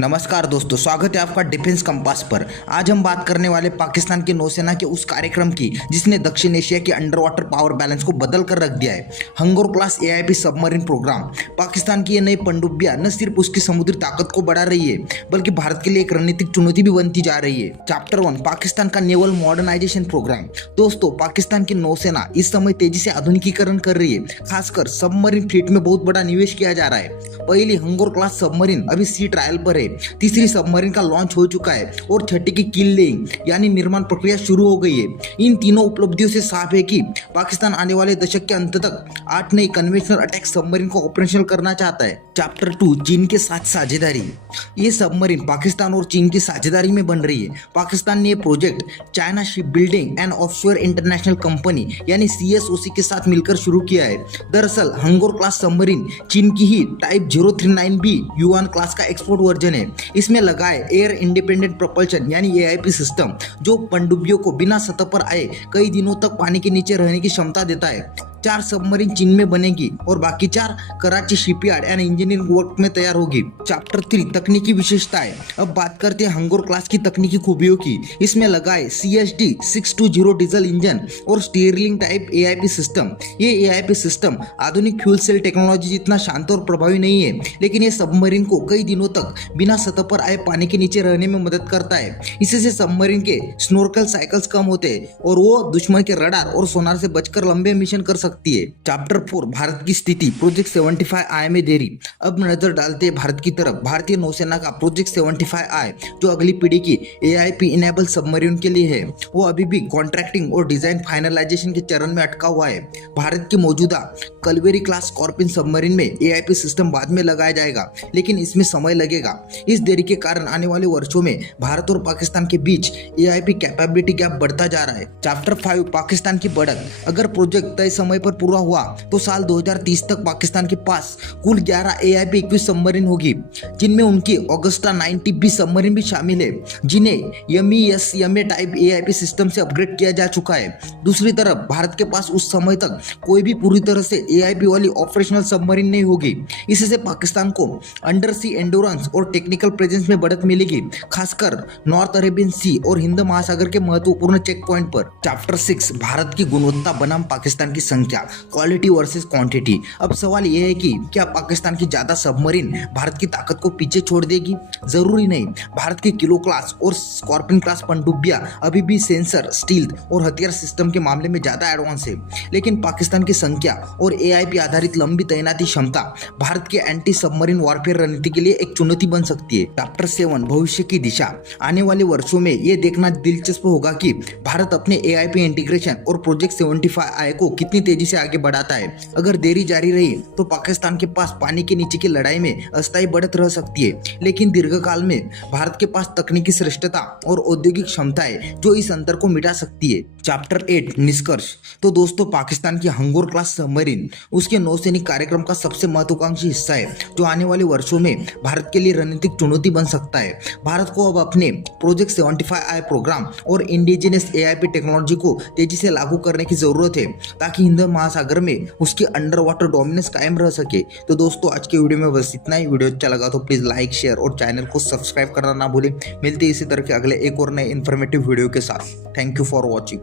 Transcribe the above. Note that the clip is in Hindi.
नमस्कार दोस्तों, स्वागत है आपका डिफेंस कंपास पर। आज हम बात करने वाले पाकिस्तान की नौसेना के उस कार्यक्रम की जिसने दक्षिण एशिया के अंडर वाटर पावर बैलेंस को बदल कर रख दिया है। Hangor class AIP submarine program. Pakistan की ये नई पनडुब्बियां न सिर्फ उसकी समुद्री ताकत को बढ़ा रही है बल्कि भारत के लिए एक रणनीतिक चुनौती भी बनती जा रही है। चैप्टर 1, पाकिस्तान का नेवल मॉडर्नाइजेशन प्रोग्राम। दोस्तों, पाकिस्तान की नौसेना इस समय तेजी से आधुनिकीकरण कर रही है। खासकर सबमरीन फ्लीट में बहुत बड़ा निवेश किया जा रहा है। पहली हंगोर क्लास सबमरीन अभी सी ट्रायल पर है। तीसरी सबमरीन का लॉन्च हो चुका है और छठी की किल लेइंग यानी निर्माण प्रक्रिया शुरू हो गई है। इन तीनों उपलब्धियों से साफ है कि पाकिस्तान आने वाले दशक के अंत तक 8 नई कन्वेंशनल अटैक सबमरीन को ऑपरेशनल करना चाहता है। चैप्टर 2, चीन के साथ साझेदारी। ये सबमरीन पाकिस्तान और चीन की साझेदारी में बन रही है। पाकिस्तान ने ये project China ship building and offshore international company यानी CSOC के साथ मिलकर शुरू किया है। दरअसल हंगोर क्लास सबमरीन चीन की ही टाइप 039B युआन क्लास का एक्सपोर्ट वर्जन है। इसमें लगा है एयर इंडिपेंडेंट प्रोपल्शन यानी AIP सिस्टम, जो पनडुब्बियों को बिना सतह पर आए कई दिनों तक पानी के नीचे रहने की क्षमता देता है। 4 सबमरीन चीन में बनेगी और बाकी 4 Karachi shipyard and engineering work में तैयार होगी। चैप्टर 3, तकनीकी विशेषताएं। अब बात करते हैं हंगोर क्लास की तकनीकी खूबियों की। इसमें लगा है CSD 620 डीजल इंजन और स्टीयरिंग टाइप AIP सिस्टम। ये AIP सिस्टम आधुनिक फ्यूल सेल टेक्नोलॉजी जितना शांत और प्रभावी नहीं है, लेकिन ये सबमरीन को कई दिनों तक बिना सतह पर आए पानी के नीचे रहने में मदद करता है। इससे सबमरीन के स्नोर्कल साइकिल्स कम होते हैं और वो दुश्मन के रडार और सोनार से बचकर लंबे मिशन कर सकती है। चैप्टर 4, भारत की स्थिति। प्रोजेक्ट 75I में देरी। अब नजर डालते हैं भारत की तरफ। भारतीय नौसेना का प्रोजेक्ट 75I, जो अगली पीढ़ी की AIP इनेबल सबमरीन के लिए है, वो अभी भी कॉन्ट्रैक्टिंग और डिजाइन फाइनलाइजेशन के चरण में अटका हुआ है। भारत की मौजूदा कलवेरी क्लास स्कॉर्पियन सबमरीन में AIP सिस्टम बाद में लगाया जाएगा, लेकिन इसमें समय लगेगा। इस देरी के कारण आने वाले वर्षों में भारत और पाकिस्तान के बीच AIP कैपेबिलिटी गैप बढ़ता जा रहा है। चैप्टर 5, पाकिस्तान की बढ़त। अगर प्रोजेक्ट तय समय पर पूरा हुआ तो साल 2030 तक पाकिस्तान के पास कुल 11 AIP इक्विप सबमरीन होगी, जिनमें उनकी ऑगस्टा 90B सबमरीन भी शामिल है, जिन्हें MESMA टाइप AIP सिस्टम से अपग्रेड किया जा चुका है। दूसरी तरफ भारत के पास उस समय तक कोई भी पूरी तरह से AIP वाली ऑपरेशनल सबमरीन नहीं होगी। इससे पाकिस्तान को अंडर सी एंडोरेंस और टेक्निकल प्रेजेंस में बढ़त मिलेगी, खासकर नॉर्थ अरेबियन सी और हिंद महासागर के महत्वपूर्ण चेक पॉइंट पर। चैप्टर 6, भारत की गुणवत्ता बनाम पाकिस्तान की संख्या। Quality versus quantity. अब सवाल यह है कि क्या पाकिस्तान की ज्यादा सबमरीन भारत की ताकत को पीछे छोड़ देगी? जरूरी नहीं। भारत के किलो क्लास और स्कॉर्पियन क्लास पनडुब्बियां अभी भी सेंसर, स्टील्थ और हथियार सिस्टम के मामले में ज्यादा एडवांस है, लेकिन पाकिस्तान की संख्या और AIP आधारित लंबी तैनाती क्षमता भारत के एंटी सबमरीन वॉरफेयर रणनीति के लिए एक चुनौती बन सकती है। चैप्टर 7, भविष्य की दिशा। आने वाले वर्षों में यह देखना दिलचस्प होगा कि भारत अपने AIP इंटीग्रेशन और प्रोजेक्ट 75I को कितनी तेजी से आगे बढ़ाता है। अगर देरी जारी रही तो पाकिस्तान के पास पानी के नीचे की लड़ाई में अस्थायी बढ़त रह सकती है, लेकिन दीर्घकाल में भारत के पास तकनीकी श्रेष्ठता और औद्योगिक क्षमता है जो इस अंतर को मिटा सकती है। चैप्टर 8, निष्कर्ष। तो दोस्तों, पाकिस्तान की हंगोर क्लास सबमरीन उसके नौसैनिक कार्यक्रम का सबसे महत्वाकांक्षी हिस्सा है, जो आने वाले वर्षों में भारत के लिए रणनीतिक चुनौती बन सकता है। भारत को अब अपने प्रोजेक्ट 75I प्रोग्राम और इंडिजिनस AIP टेक्नोलॉजी को तेजी से लागू करने की जरूरत है, ताकि हिंद महासागर में उसकी अंडर वाटर डोमिनेंस कायम रह सके। तो दोस्तों, आज के वीडियो में बस इतना ही। वीडियो अच्छा लगा तो प्लीज लाइक, शेयर और चैनल को सब्सक्राइब करना ना भूलें। मिलते हैं इसी तरह के अगले एक और नए इन्फॉर्मेटिव वीडियो के साथ। Thank you for watching.